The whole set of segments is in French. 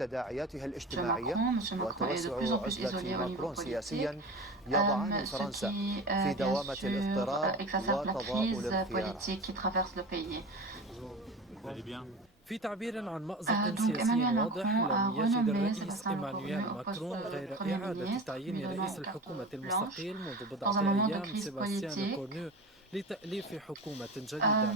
بتداعياتها M. الاجتماعية Macron est de وتوسع plus en plus عزلة isolé au niveau ماكرون politique, سياسيا يضعان ce فرنسا qui, في bien دوامة sûr, الاضطراب exacerbe la وتضاؤل crise الخيارات. politique qui traverse le pays. في تعبير عن مأزق Donc سياسي Emmanuel واضح، Macron a لم يجد renommé الرئيس Sébastien إيمانويل Lecornu au poste ماكرون de غير Premier إعادة ministre, تعيين lui donnant رئيس une carte الحكومة blanche المستقيل منذ dans بضعة un moment de أيام crise سيباستيان politique. ليكورنو لتأليف حكومة جديدة.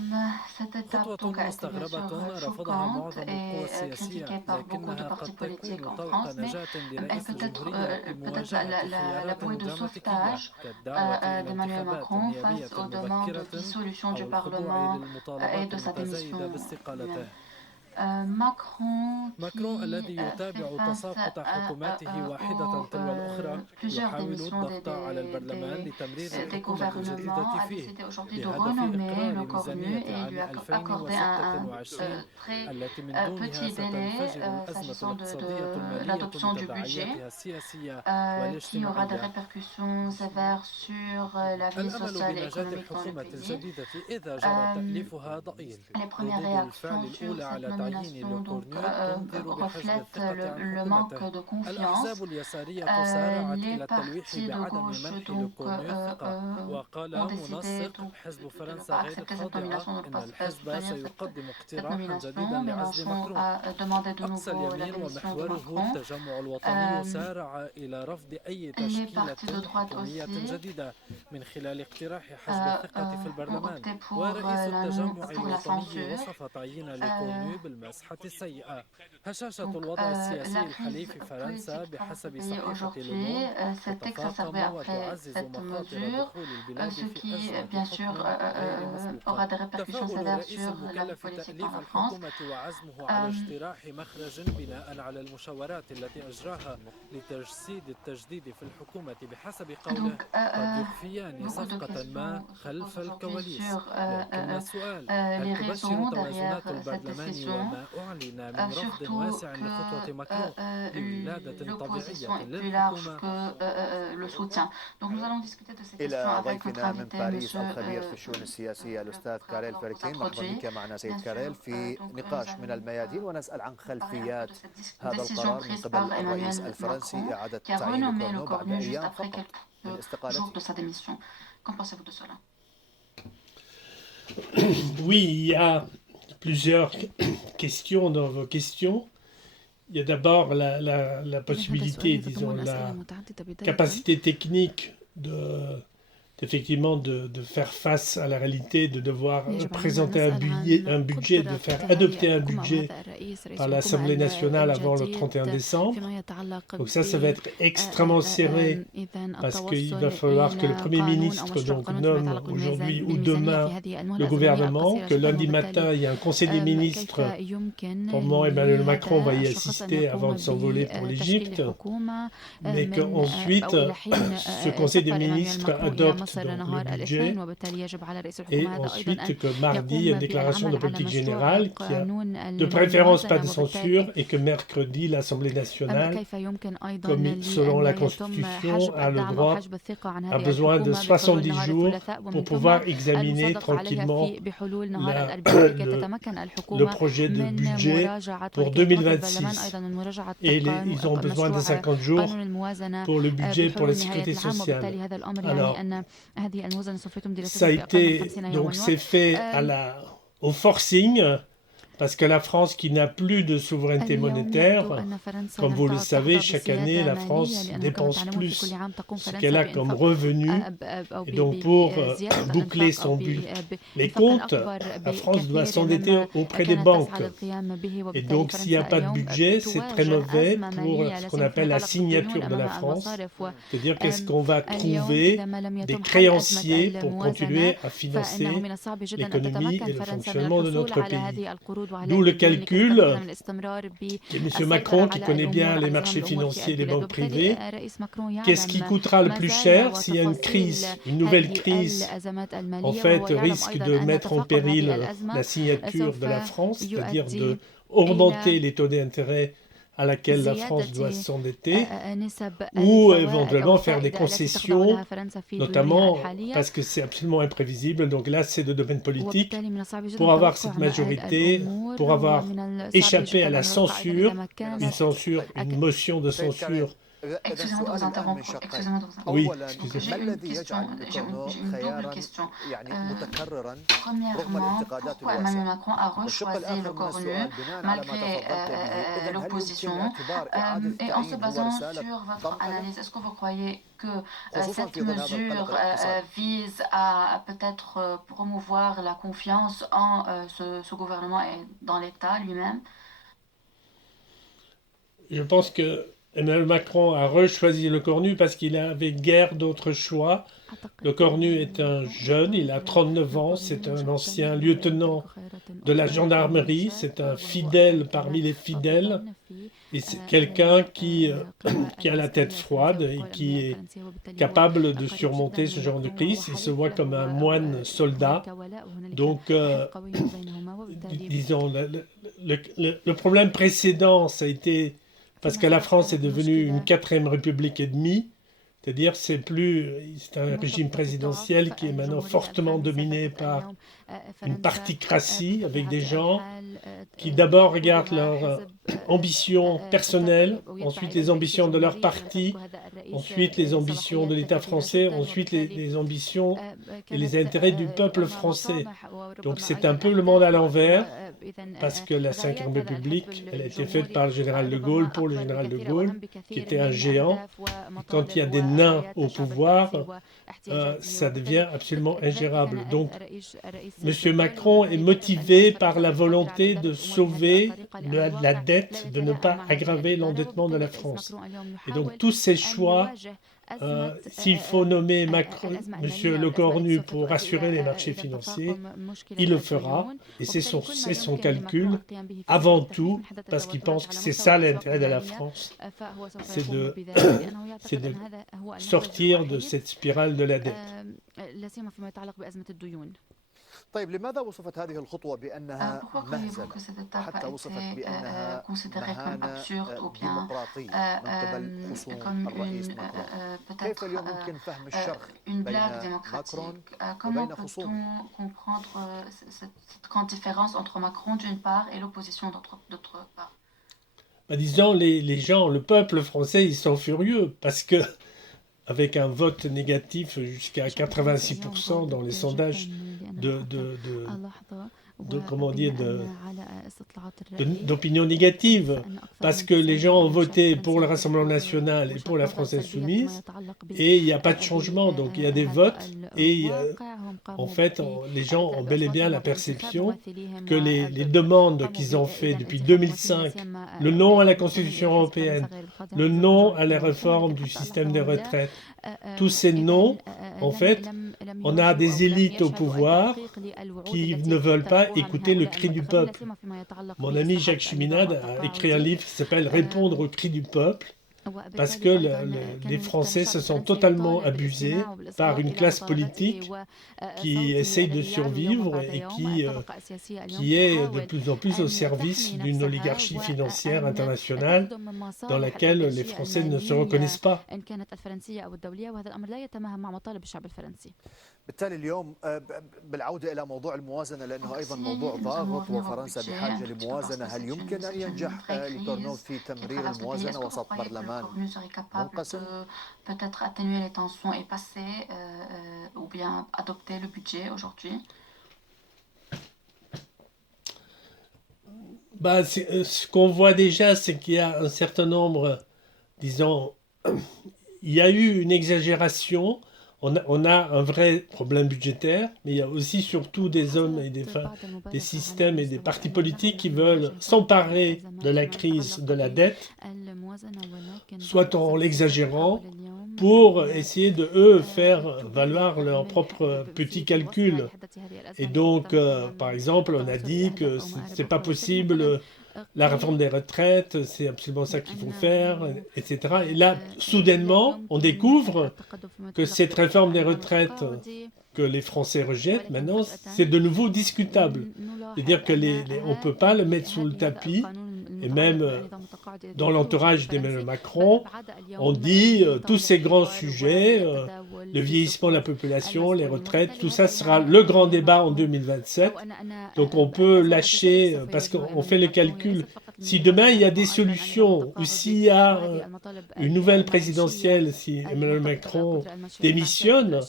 Cette étape خطوة donc a été bien sûr مستغربة رفضها choquante معظم القوى et السياسية، critiquée par beaucoup de لكنها partis قد politiques تكون en طوق France, mais نجاة elle لرئيس peut être الجمهورية peut-être لمواجهة la خيارات bouée de دراماتيكية sauvetage كالدعوة إلى d'Emmanuel انتخابات Macron نيابية face aux demandes de مبكرة dissolution du أو الخضوع Parlement et للمطالبات de sa المتزايدة démission باستقالته. lui-même. Macron ماكرون qui الذي fait يتابع face تساقط حكوماته واحدة تلو الأخرى plusieurs يحاول démissions الضغط على البرلمان لتمرير des الحكومة الجديدة gouvernements, a فيه décidé aujourd'hui de بهدف renommer إقرار le Cornu ميزانية et عام lui accorder un 2026 très التي من دونها petit délai ستنفجر الأزمة s'agissant الاقتصادية de المالية l'adoption du budget بتداعياتها السياسية qui aura des والاجتماعية. répercussions sévères sur la vie الأمل sociale et بنجاح économique dans le الحكومة pays. الجديدة إذا جرى تأليفها ضئيل. Les premières ردود الفعل réactions sur الأولى cette على تعيين nomination donc, لوكورنو تنذر بحجب reflètent الثقة عن le manque حكومته. de confiance. الأحزاب اليسارية سارعت Les إلى التلويح partis de بعدم gauche منح donc, لوكورنو الثقة، وقال ont décidé منسق donc, حزب de ne فرنسا pas غير accepter cette الخاضعة nomination, de ne إن pas الحزب soutenir سيقدم cette اقتراحا جديدا nomination. لعزل Mélenchon ماكرون. a demandé de أقصى nouveau la اليمين démission de ومحوره Macron. التجمع الوطني سارع إلى رفض أي Les تشكيلة partis de droite حكومية aussi جديدة من خلال اقتراح حجب الثقة في ont البرلمان. opté pour ورئيس التجمع pour la الوطني censure. وصف تعيين لوكورنو بالمسحة السيئة. هشاشة Donc, الوضع السياسي la الحالي crise في فرنسا politique dans ce بحسب pays صحيفة aujourd'hui لوموند s'est exacerbée تتفاقم après وتعزز cette مخاطر mesure, دخول البلاد ce في qui, أزمة bien sûr, حكم غير مسبوقة. aura des répercussions تفاؤل sévères الرئيس sur la vie المكلف politique تأليف dans la France. الحكومة وعزمه على اجتراح مخرج بناء على المشاورات التي أجراها لتجسيد التجديد في الحكومة بحسب قوله قد يخفيان صفقة ما خلف الكواليس. لكن السؤال هل تبشر توازنات البرلمان وما أعلن من رفض واسع لخطوة ماكرون لولادة طبيعية للحكومة؟ إلى ضيفنا من باريس الخبير في الشؤون السياسية الأستاذ كاريل فركين. مرحبا بك معنا سيد كاريل في نقاش من الميادين، ونسأل عن خلفيات هذا القرار من قبل الرئيس الفرنسي إعادة تعيين لوكورنو بعد أيام فقط من استقالته. Oui, il y a plusieurs questions dans vos questions. Il y a d'abord la possibilité, disons, la capacité technique effectivement de faire face à la réalité, de devoir présenter un budget, de faire adopter un budget par l'Assemblée nationale avant le 31 décembre. Donc ça va être extrêmement serré parce qu'il va falloir que le Premier ministre donc, nomme aujourd'hui ou demain le gouvernement, que lundi matin il y a un conseil des ministres. Probablement Emmanuel Macron va y assister avant de s'envoler pour l'Égypte, mais qu'ensuite ce conseil des ministres adopte donc, le budget, et ensuite que mardi il y a une déclaration de politique générale qui a de préférence pas de censure, et que mercredi l'Assemblée nationale, comme selon la Constitution, a besoin de 70 jours pour pouvoir examiner tranquillement le projet de budget pour 2026. Et ils ont besoin de 50 jours pour le budget pour la sécurité sociale. Alors, ça a été, donc c'est fait au forcing, parce que la France, qui n'a plus de souveraineté monétaire, comme vous le savez, chaque année, la France dépense plus ce qu'elle a comme revenu. Et donc, pour boucler les comptes, la France doit s'endetter auprès des banques. Et donc, s'il n'y a pas de budget, c'est très mauvais pour ce qu'on appelle la signature de la France. C'est-à-dire, qu'est-ce qu'on va trouver des créanciers pour continuer à financer l'économie et le fonctionnement de notre pays. D'où le calcul de M. Macron, qui connaît bien les marchés financiers et les banques privées. Qu'est-ce qui coûtera le plus cher s'il y a une crise, une nouvelle crise, en fait, risque de mettre en péril la signature de la France, c'est-à-dire d'augmenter les taux d'intérêt à laquelle la France doit s'endetter, ou éventuellement faire des concessions, notamment parce que c'est absolument imprévisible. Donc là, c'est de domaine politique. Pour avoir cette majorité, pour avoir échappé à la censure, une motion de censure. Excusez-moi de vous interrompre. Oui, J'ai une double question. Premièrement, pourquoi Emmanuel Macron a rechoisi le Cornu malgré l'opposition? Et en se basant sur votre analyse, est-ce que vous croyez que cette mesure vise à peut-être promouvoir la confiance en ce gouvernement et dans l'État lui-même? Je pense que Emmanuel Macron a rechoisi le Cornu parce qu'il avait guère d'autres choix. Le Cornu est un jeune, il a 39 ans, c'est un ancien lieutenant de la gendarmerie, c'est un fidèle parmi les fidèles, et c'est quelqu'un qui a la tête froide et qui est capable de surmonter ce genre de crise. Il se voit comme un moine soldat. Donc, disons, le problème précédent, ça a été parce que la France est devenue une 4e république et demie, c'est-à-dire c'est un régime présidentiel qui est maintenant fortement dominé par une particratie avec des gens qui d'abord regardent leurs ambitions personnelles, ensuite les ambitions de leur parti, ensuite les ambitions de l'État français, ensuite les ambitions et les intérêts du peuple français. Donc c'est un peu le monde à l'envers, parce que la 5e République, elle a été faite par le général de Gaulle pour le général de Gaulle, qui était un géant. Et quand il y a des nains au pouvoir, ça devient absolument ingérable. Donc, M. Macron est motivé par la volonté de sauver la dette, de ne pas aggraver l'endettement de la France. Et donc, tous ces choix, s'il faut nommer M. Le Cornu pour assurer les marchés financiers, il le fera. Et c'est son calcul, avant tout, parce qu'il pense que c'est ça l'intérêt de la France, c'est de sortir de cette spirale de la dette. طيب لماذا وصفت هذه الخطوة بأنها مهزلة حتى وصفت بأنها مهانة ديمقراطية من قبل خصوم الرئيس ماكرون كيف اليوم يمكن فهم الشرخ بين ماكرون وبين خصومه comprendre cette grande différence entre Macron d'une part et l'opposition d'autre part? Disons, les gens, le peuple français, ils sont furieux parce que avec un vote négatif jusqu'à 86% dans les sondages d'opinion négative, parce que les gens ont voté pour le Rassemblement national et pour la France insoumise, et il n'y a pas de changement. Donc il y a des votes, et en fait, les gens ont bel et bien la perception que les demandes qu'ils ont faites depuis 2005, le non à la Constitution européenne, le non à la réforme du système des retraites, tous ces noms, en fait, on a des élites au pouvoir qui ne veulent pas écouter le cri du peuple. Mon ami Jacques Cheminade a écrit un livre qui s'appelle « Répondre au cri du peuple », parce que les Français se sont totalement abusés par une classe politique qui essaye de survivre et qui est de plus en plus au service d'une oligarchie financière internationale dans laquelle les Français ne se reconnaissent pas. بالتالي اليوم بالعودة إلى موضوع الموازنة لأنه أيضا موضوع ضاغط وفرنسا بحاجة لموازنة هل يمكن أن ينجح لكورنو في تمرير الموازنة وسط برلمان منقسم؟ Peut-être atténuer les tensions et passer ou bien adopter le budget aujourd'hui? Ce qu'on voit déjà, c'est qu'il y a un certain nombre, disons, il y a eu une exagération. On a un vrai problème budgétaire, mais il y a aussi surtout des hommes et des systèmes et des partis politiques qui veulent s'emparer de la crise de la dette, soit en l'exagérant, pour essayer de, eux, faire valoir leurs propres petits calculs. Et donc, par exemple, on a dit que c'est pas possible, la réforme des retraites, c'est absolument ça qu'il faut faire, etc. Et là, soudainement, on découvre que cette réforme des retraites que les Français rejettent, maintenant, c'est de nouveau discutable. C'est-à-dire que on ne peut pas le mettre sous le tapis, et même dans l'entourage d'Emmanuel Macron, on dit tous ces grands sujets, le vieillissement de la population, les retraites, tout ça sera le grand débat en 2027. Donc on peut lâcher, parce qu'on fait le calcul, si demain il y a des solutions, ou s'il y a une nouvelle présidentielle, si Emmanuel Macron démissionne,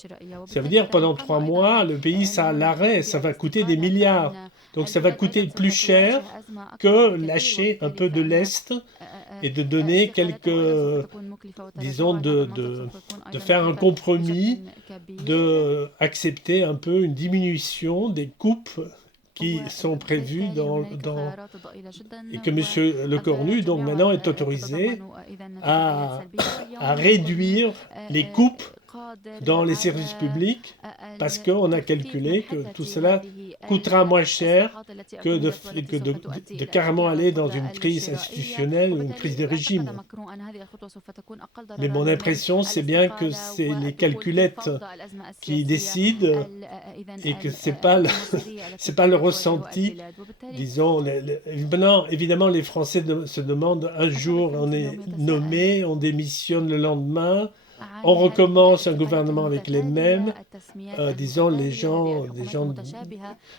ça veut dire pendant 3 mois, le pays sera à l'arrêt, ça va coûter des milliards. Donc ça va coûter plus cher que lâcher un peu de lest et de donner quelques, disons, de faire un compromis, d'accepter un peu une diminution des coupes qui sont prévues et que M. Lecornu, donc maintenant, est autorisé à réduire les coupes dans les services publics parce qu'on a calculé que tout cela coûtera moins cher que de carrément aller dans une crise institutionnelle ou une crise de régime. Mais mon impression, c'est bien que c'est les calculettes qui décident et que ce n'est pas le ressenti. Disons, évidemment, les Français se demandent un jour, on est nommé, on démissionne le lendemain, on recommence un gouvernement avec les mêmes. Disons,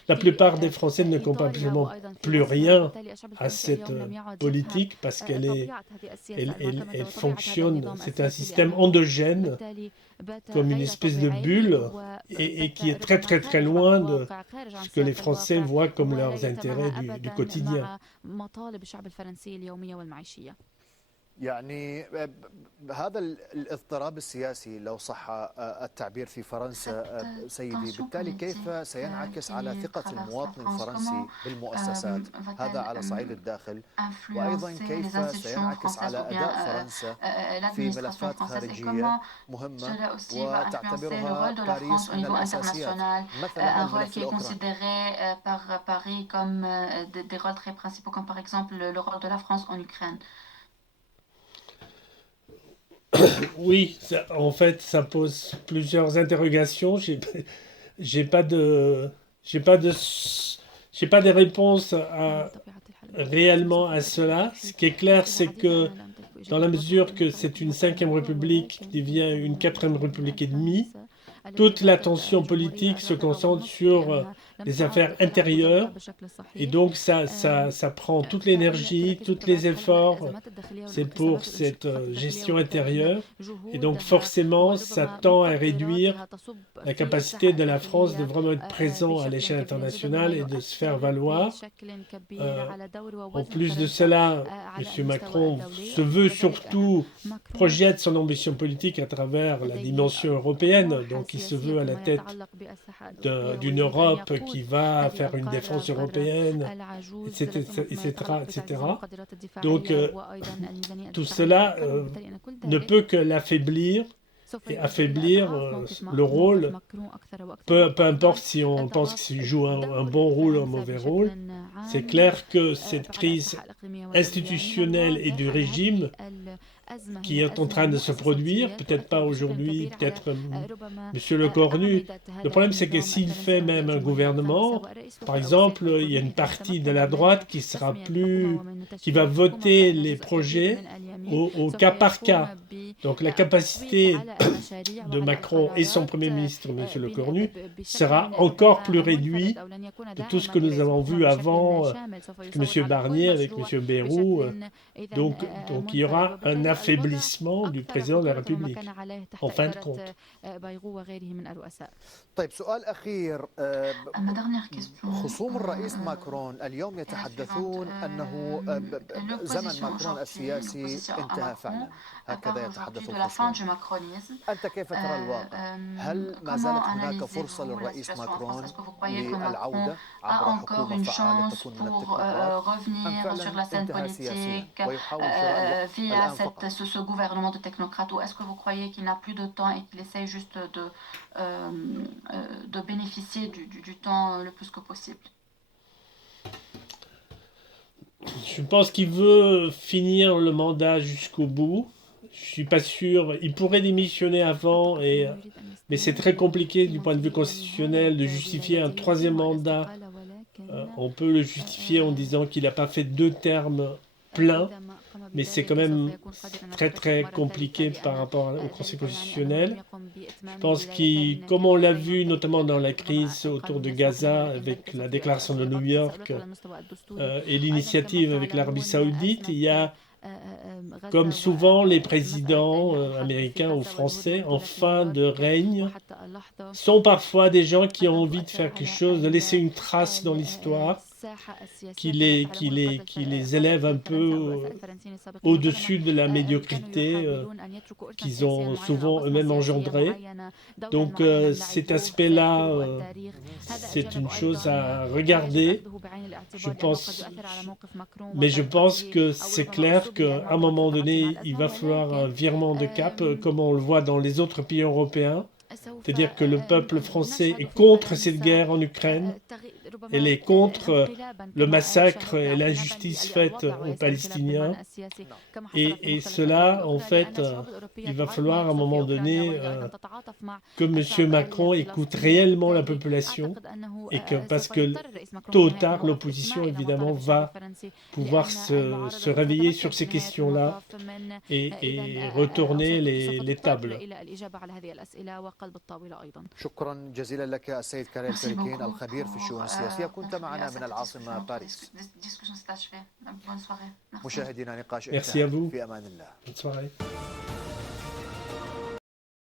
la plupart des Français ne comprennent absolument plus rien à cette politique parce qu'elle fonctionne, c'est un système endogène, comme une espèce de bulle, et qui est très très très loin de ce que les Français voient comme leurs intérêts du quotidien. يعني هذا الاضطراب السياسي لو صح التعبير في فرنسا سيدي، بالتالي كيف سينعكس على ثقة المواطن الفرنسي بالمؤسسات، هذا على صعيد الداخل، وأيضا كيف سينعكس على أداء فرنسا في ملفات خارجية مهمة وتعتبرها باريس من الأساسيات، مثلا الملف الأوكراني. Oui, en fait, ça pose plusieurs interrogations. J'ai pas des réponses réellement à cela. Ce qui est clair, c'est que dans la mesure que c'est une 5e République qui devient une 4e République et demie, toute l'attention politique se concentre sur les affaires intérieures et donc ça prend toute l'énergie, tous les efforts, c'est pour cette gestion intérieure et donc forcément ça tend à réduire la capacité de la France de vraiment être présent à l'échelle internationale et de se faire valoir. En plus de cela, M. Macron se veut surtout projette son ambition politique à travers la dimension européenne, donc il se veut à la tête d'une Europe qui va faire une défense européenne, etc. Donc tout cela ne peut que l'affaiblir et affaiblir le rôle, peu importe si on pense qu'il joue un bon rôle ou un mauvais rôle. C'est clair que cette crise institutionnelle et du régime qui est en train de se produire, peut-être pas aujourd'hui, peut-être M. Lecornu. Le problème, c'est que s'il fait même un gouvernement, par exemple, il y a une partie de la droite qui va voter les projets au cas par cas. Donc la capacité de Macron et son Premier ministre, M. Lecornu, sera encore plus réduite de tout ce que nous avons vu avant, avec M. Barnier, avec M. Bayrou. Donc il y aura un affaiblissement du président de la République, en fin de compte. طيب سؤال أخير. خصوم الرئيس ماكرون اليوم يتحدثون أنه زمن ماكرون السياسي انتهى فعلا، هكذا يتحدث الخصوم. أنت كيف ترى الواقع؟ هل ما زالت هناك فرصة للرئيس ماكرون للعودة عبر حكومة فعالة تكون من التكنوقراط أم فعلا انتهى سياسيا ويحاول شراء الوقت الآن ce gouvernement de technocrates, ou est-ce que vous croyez qu'il n'a plus de temps et qu'il essaye juste de bénéficier du temps le plus que possible? Je pense qu'il veut finir le mandat jusqu'au bout. Je suis pas sûr. Il pourrait démissionner avant, mais c'est très compliqué du point de vue constitutionnel de justifier un 3e mandat. On peut le justifier en disant qu'il n'a pas fait 2 termes plein, mais c'est quand même très très compliqué par rapport au Conseil constitutionnel. Je pense comme on l'a vu notamment dans la crise autour de Gaza avec la déclaration de New York et l'initiative avec l'Arabie Saoudite, il y a, comme souvent, les présidents américains ou français en fin de règne sont parfois des gens qui ont envie de faire quelque chose, de laisser une trace dans l'histoire, qui les élève un peu au-dessus de la médiocrité qu'ils ont souvent eux-mêmes engendrée. Donc cet aspect-là, c'est une chose à regarder. Mais je pense que c'est clair qu'à un moment donné, il va falloir un virement de cap, comme on le voit dans les autres pays européens. C'est-à-dire que le peuple français est contre cette guerre en Ukraine, elle est contre le massacre et l'injustice faite aux Palestiniens. Et cela, en fait, il va falloir à un moment donné que M. Macron écoute réellement la population, et parce que tôt ou tard, l'opposition, évidemment, va pouvoir se réveiller sur ces questions-là et retourner les tables. شكرا جزيلا لك السيد كاريل فريكين الخبير في الشؤون السياسية كنت معنا من العاصمة باريس. مشاهدينا نقاش في أمان الله.